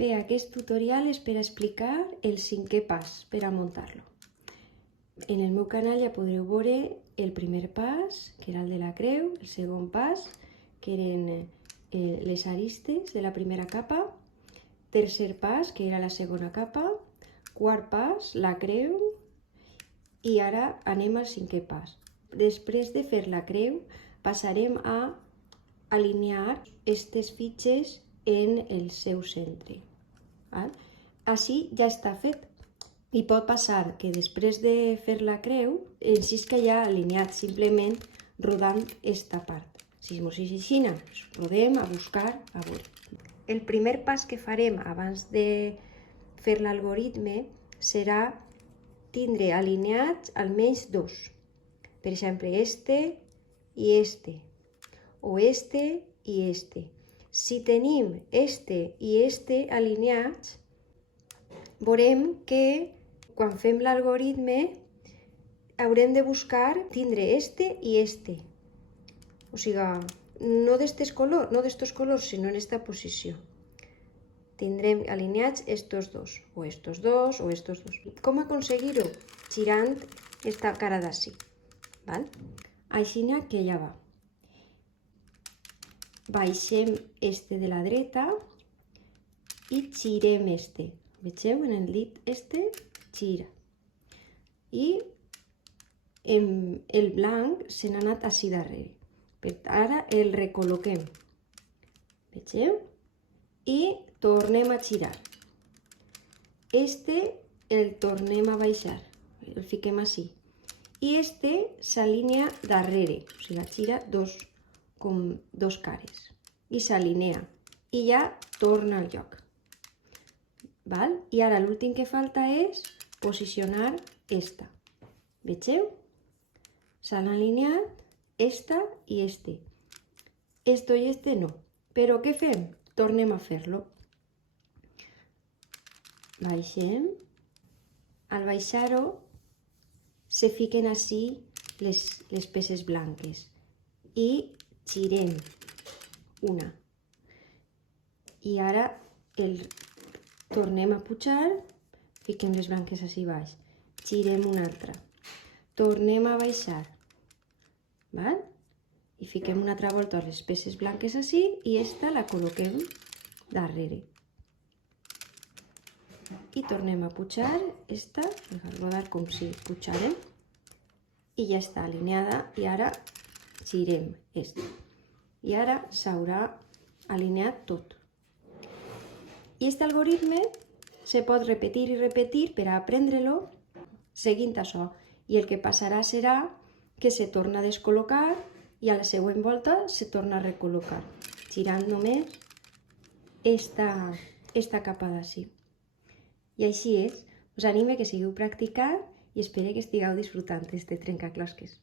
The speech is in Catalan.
Bé, aquest tutorial és per explicar el 5è pas per a muntar-lo. En el meu canal ja podreu veure el primer pas, que era el de la creu, el segon pas, que eren les aristes de la primera capa, tercer pas, que era la segona capa, quart pas, la creu, i ara anem al 5è pas. Després de fer la creu, passarem a alinear aquestes fitxes en el seu centre. Així ja està fet. I pot passar que després de fer la creu, així que ja alineat, simplement rodant aquesta part. Si mos és així, rodem a buscar a veure. El primer pas que farem abans de fer l'algoritme serà tindre alineats almenys dos. Per exemple, este i este, o este i este. Si tenim este i este alineats, veurem que quan fem l'algoritme haurem de buscar tindre este i este. O sigui, no d'estos colors, sinó en aquesta posició. Tindrem alineats estos dos, o estos dos, o estos dos. Com aconseguir-ho? Girant aquesta cara d'ací. Així que ja va. Baixem este de la dreta i girem este. Vegeu? En el dit este gira. I el blanc se n'ha anat així darrere. Ara el recol·loquem. Vegeu? I tornem a girar. Este el tornem a baixar. El fiquem així. I este s'alinea darrere. O sigui, gira com dos cares. I s'alinea. I ja torna al lloc. I ara l'últim que falta és posicionar esta. Vegeu? S'han alineat esta i este. Esto i este no. Però què fem? Tornem a fer-lo. Baixem. Al baixar-ho se fiquen així les peces blanques. I girem una. I ara tornem a pujar, fiquem les blanques així baix, girem una altra, tornem a baixar, i fiquem una altra volta les peces blanques així i esta la col·loquem darrere. I tornem a pujar, esta, a rodar com si pujàrem, i ja està alineada i ara girem esta. I ara s'haurà alineat tot. I aquest algoritme se pot repetir i repetir per a aprendre-lo seguint això. I el que passarà serà que se torna a descol·locar i a la següent volta se torna a recol·locar, girant només esta capa d'ací. I així és. Us anime que seguiu practicant i espero que estigueu disfrutant d'aquest trencaclosques.